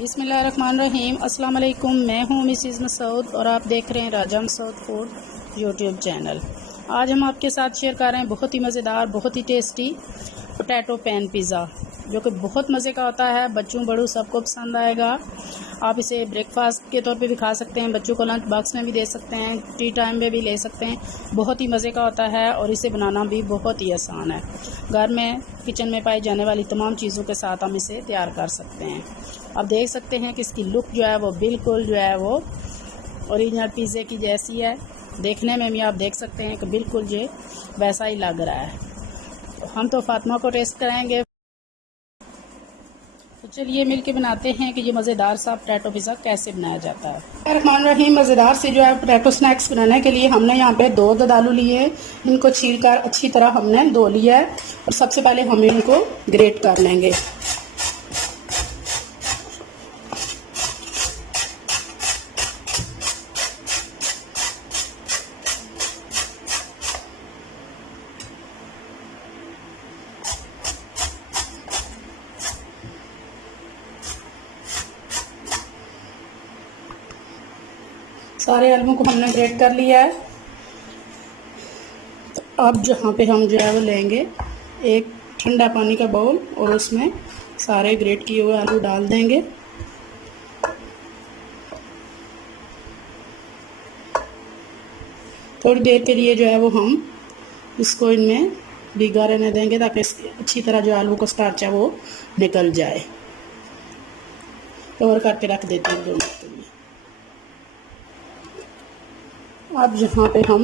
बिस्मिल्लाहिर्रहमानिर्रहीम। अस्सलाम वालेकुम। मैं हूँ मिसिज़ मसूद और आप देख रहे हैं राजा मसूद फूड यूट्यूब चैनल। आज हम आपके साथ शेयर कर रहे हैं बहुत ही मज़ेदार, बहुत ही टेस्टी पोटैटो पैन पिज़्ज़ा, जो कि बहुत मज़े का होता है। बच्चों बड़ों सबको पसंद आएगा। आप इसे ब्रेकफास्ट के तौर पे भी खा सकते हैं, बच्चों को लंच बॉक्स में भी दे सकते हैं, टी टाइम में भी ले सकते हैं। बहुत ही मज़े का होता है और इसे बनाना भी बहुत ही आसान है। घर में किचन में पाई जाने वाली तमाम चीज़ों के साथ हम इसे तैयार कर सकते हैं। आप देख सकते हैं कि इसकी लुक जो है वो बिल्कुल जो है वो ओरिजिनल पिज़्ज़े की जैसी है। देखने में भी आप देख सकते हैं कि बिल्कुल ये वैसा ही लग रहा है। तो हम तो फातिमा को टेस्ट कराएंगे। तो चलिए मिलके बनाते हैं कि ये मज़ेदार सा पोटैटो पिज़्ज़ा कैसे बनाया जाता है। रहमान रहीम। मज़ेदार से जो है पोटैटो स्नैक्स बनाने के लिए हमने यहाँ पे 2 दूध आलू लिए हैं। इनको छीलकर अच्छी तरह हमने धो लिया है और सबसे पहले हम इनको ग्रेट कर लेंगे। सारे आलू को हमने ग्रेट कर लिया है। तो अब जहाँ पे हम जो है वो लेंगे एक ठंडा पानी का बाउल और उसमें सारे ग्रेट किए हुए आलू डाल देंगे। थोड़ी देर के लिए जो है वो हम इसको इनमें भिगा रहने देंगे ताकि अच्छी तरह जो आलू का स्टार्च है वो निकल जाए। कवर करके रख देते हैं 2 मिनट के लिए। अब यहाँ पे हम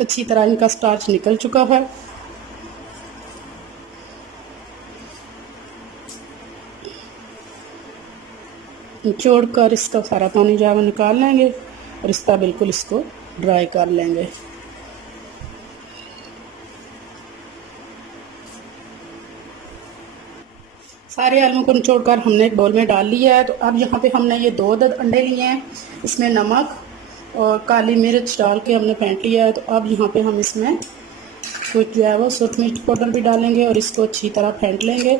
अच्छी तरह इनका स्टार्च निकल चुका है। निचोड़ कर इसका सारा पानी जो है वो निकाल लेंगे और इसका बिल्कुल इसको ड्राई कर लेंगे। सारे आलू को निचोड़कर हमने एक बाउल में डाल लिया है। तो अब यहाँ पे हमने ये 2 अंडे लिए हैं, इसमें नमक और काली मिर्च डाल के हमने फेंट लिया है। तो अब यहाँ पे हम इसमें कुछ जो है वो सूरज मिर्च पाउडर भी डालेंगे और इसको अच्छी तरह फेंट लेंगे।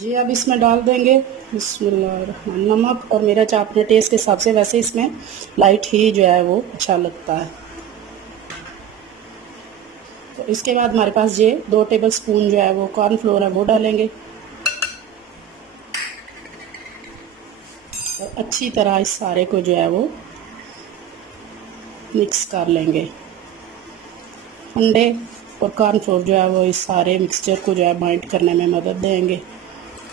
ये अब इसमें डाल देंगे बिस्मिल्लाह नमक और मिर्च अपने टेस्ट के हिसाब से, वैसे इसमें लाइट ही जो है वो अच्छा लगता है। तो इसके बाद हमारे पास ये 2 टेबलस्पून जो है वो कॉर्नफ्लोर है वो डालेंगे और अच्छी तरह इस सारे को जो है वो मिक्स कर लेंगे। अंडे और कॉर्नफ्लोर जो है वो इस सारे मिक्सचर को जो है बाइंड करने में मदद देंगे।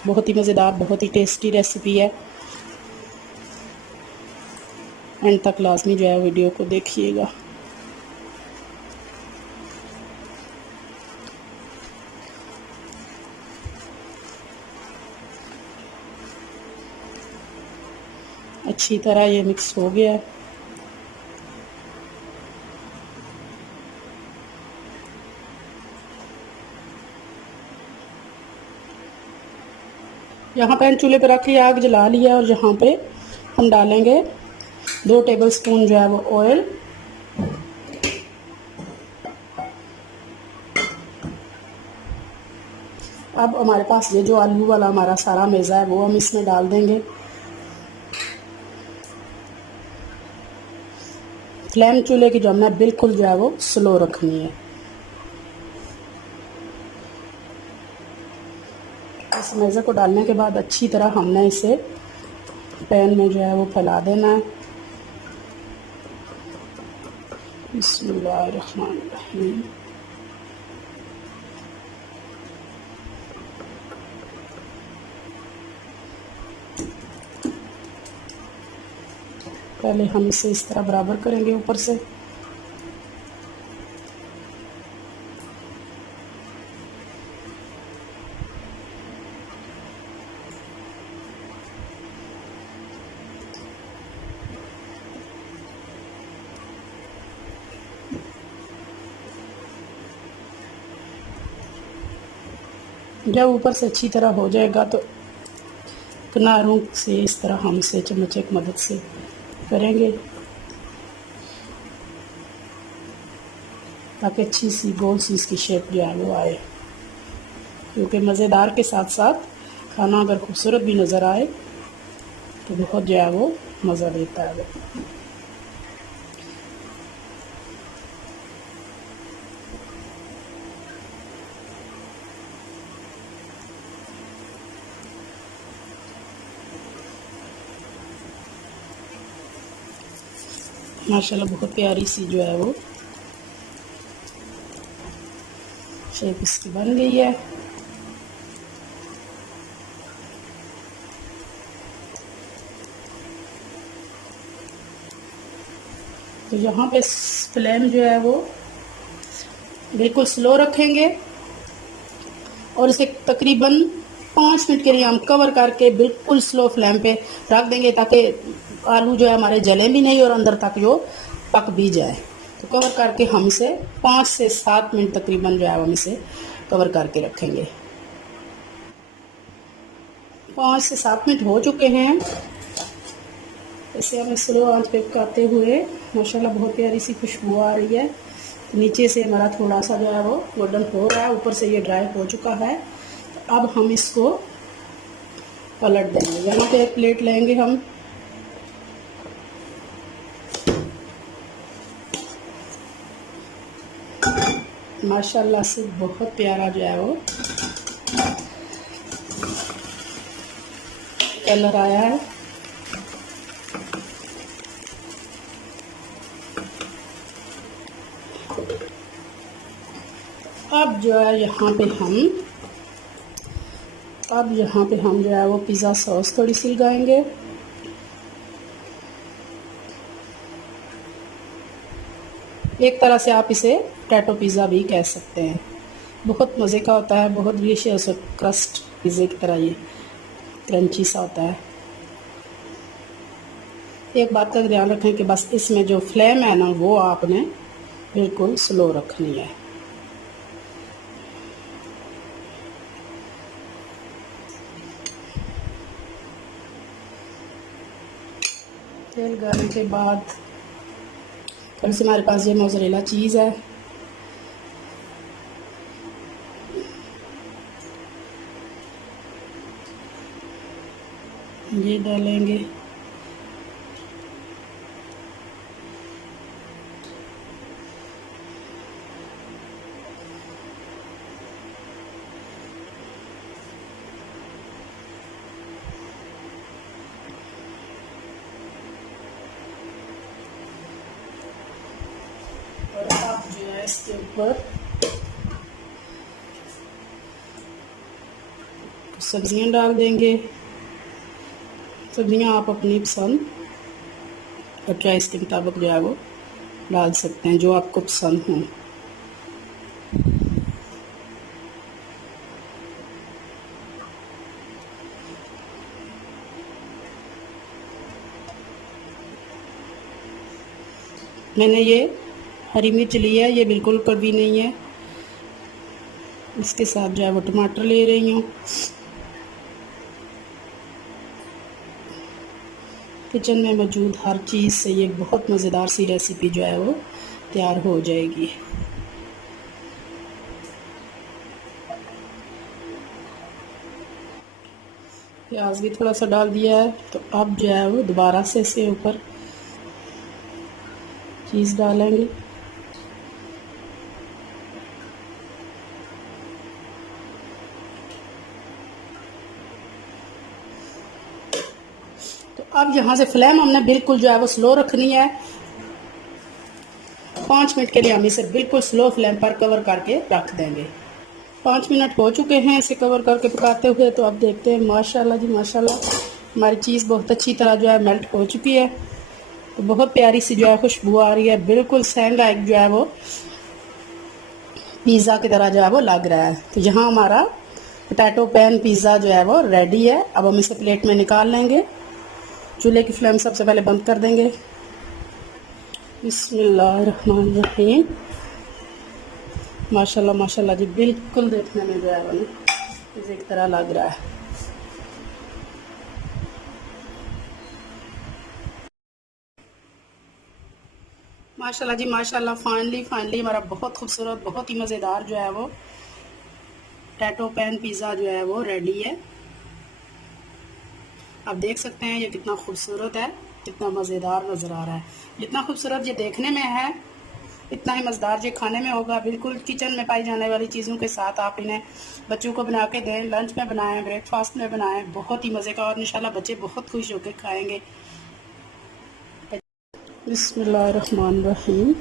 बहुत ही मज़ेदार, बहुत ही टेस्टी रेसिपी है। एंड तक लाजमी जो है वीडियो को देखिएगा। अच्छी तरह ये मिक्स हो गया। यहाँ पे चूल्हे पर रखी आग जला लिया और यहाँ पे हम डालेंगे 2 टेबलस्पून जो है वो ऑयल। अब हमारे पास ये जो आलू वाला हमारा सारा मेज़ा है वो हम इसमें डाल देंगे। फ्लेम चूल्हे की जो हमने बिल्कुल जो है वो स्लो रखनी है। इस मेज़े को डालने के बाद अच्छी तरह हमने इसे पैन में जो है वो फैला देना है। बिस्मिल्लाहिर्रहमानिर्रहीम। पहले हम इसे इस तरह बराबर करेंगे ऊपर से। जब ऊपर से अच्छी तरह हो जाएगा तो किनारों से इस तरह हम इसे चम्मच की मदद से करेंगे ताकि अच्छी सी गोल सी इसकी शेप जो है वो आए। क्योंकि मज़ेदार के साथ साथ खाना अगर खूबसूरत भी नज़र आए तो बहुत जो है वो मज़ा देता है। माशाल्लाह बहुत प्यारी सी जो है वो शेप इसकी बन गई है। तो यहाँ पे फ्लेम जो है वो बिल्कुल स्लो रखेंगे और इसे तकरीबन 5 मिनट के लिए हम कवर करके बिल्कुल स्लो फ्लेम पे रख देंगे ताकि आलू जो है हमारे जले भी नहीं और अंदर तक जो पक भी जाए। तो कवर करके हम इसे 5 से 7 मिनट तकरीबन जो है हम इसे कवर करके रखेंगे। 5 से 7 मिनट हो चुके हैं। इसे हमें स्लो आंच पे पकाते हुए माशाल्लाह बहुत प्यारी सी खुशबू आ रही है। नीचे से हमारा थोड़ा सा जो है वो गोल्डन हो रहा है, ऊपर से ये ड्राई हो चुका है। तो अब हम इसको पलट देंगे। यहाँ पे एक प्लेट लेंगे हम, माशाल्लाह से बहुत प्यारा जो है वो कलर आया है। अब जो है यहाँ पे हम जो है वो पिज़्ज़ा सॉस थोड़ी सी लगाएंगे। एक तरह से आप इसे पोटैटो पिज़्ज़ा भी कह सकते हैं। बहुत मज़े का होता है, बहुत डिलीशियस और क्रस्ट पिज़्ज़े की तरह ये क्रंची सा होता है। एक बात का ध्यान रखें कि बस इसमें जो फ्लेम है ना वो आपने बिल्कुल स्लो रखनी है। तेल गर्म के बाद थोड़ी सी हमारे पास ये मोज़रेला चीज़ है, ये डालेंगे। और आप जो है इसके ऊपर सब्जियां डाल देंगे। सब्जियां आप अपनी पसंद और चॉइस के मुताबिक जो है वो डाल सकते हैं, जो आपको पसंद हो। मैंने ये हरी मिर्च ली है, ये बिल्कुल कड़वी नहीं है। इसके साथ जो है वो टमाटर ले रही हूँ। किचन में मौजूद हर चीज़ से ये बहुत मज़ेदार सी रेसिपी जो है वो तैयार हो जाएगी। प्याज भी थोड़ा सा डाल दिया है। तो अब जो है वो दोबारा से इसके ऊपर चीज़ डालेंगे। तो अब यहाँ से फ्लेम हमने बिल्कुल जो है वो स्लो रखनी है। 5 मिनट के लिए हम इसे बिल्कुल स्लो फ्लेम पर कवर करके रख देंगे। 5 मिनट हो चुके हैं इसे कवर करके पकाते हुए। तो अब देखते हैं, माशाल्लाह जी माशाल्लाह हमारी चीज़ बहुत अच्छी तरह जो है मेल्ट हो चुकी है। तो बहुत प्यारी सी जो है खुशबू आ रही है, बिल्कुल सेम लाइक जो है वो पिज़्ज़ा की तरह जो है वो लग रहा है। तो यहाँ हमारा पोटैटो पैन पिज़्ज़ा जो है वो रेडी है। अब हम इसे प्लेट में निकाल लेंगे। चूल्हे की फ्लेम सबसे पहले बंद कर देंगे। बिस्मिल्लाहिर्रहमानिर्रहीम। माशाल्लाह माशाल्लाह जी, बिल्कुल देखने में जो है वो पिज़्ज़े की तरह लग रहा है। माशाल्लाह जी माशाल्लाह, फाइनली हमारा बहुत खूबसूरत, बहुत ही मज़ेदार जो है वो पोटैटो पैन पिज़्ज़ा जो है वो रेडी है। आप देख सकते हैं ये कितना खूबसूरत है, कितना मज़ेदार नज़र आ रहा है। जितना खूबसूरत ये देखने में है इतना ही मज़ेदार ये खाने में होगा। बिल्कुल किचन में पाई जाने वाली चीज़ों के साथ आप इन्हें बच्चों को बना के दें, लंच में बनाएं, ब्रेकफास्ट में बनाएं, बहुत ही मज़े का, और इंशाल्लाह बच्चे बहुत खुश होकर खाएंगे। बिस्मिल्लाहिर्रहमानिर्रहीम।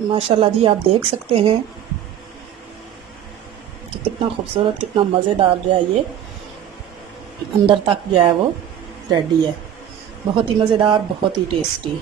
माशाल्लाह जी, आप देख सकते हैं कि कितना खूबसूरत, कितना मज़ेदार जो है ये अंदर तक जो है वो रेडी है। बहुत ही मज़ेदार, बहुत ही टेस्टी।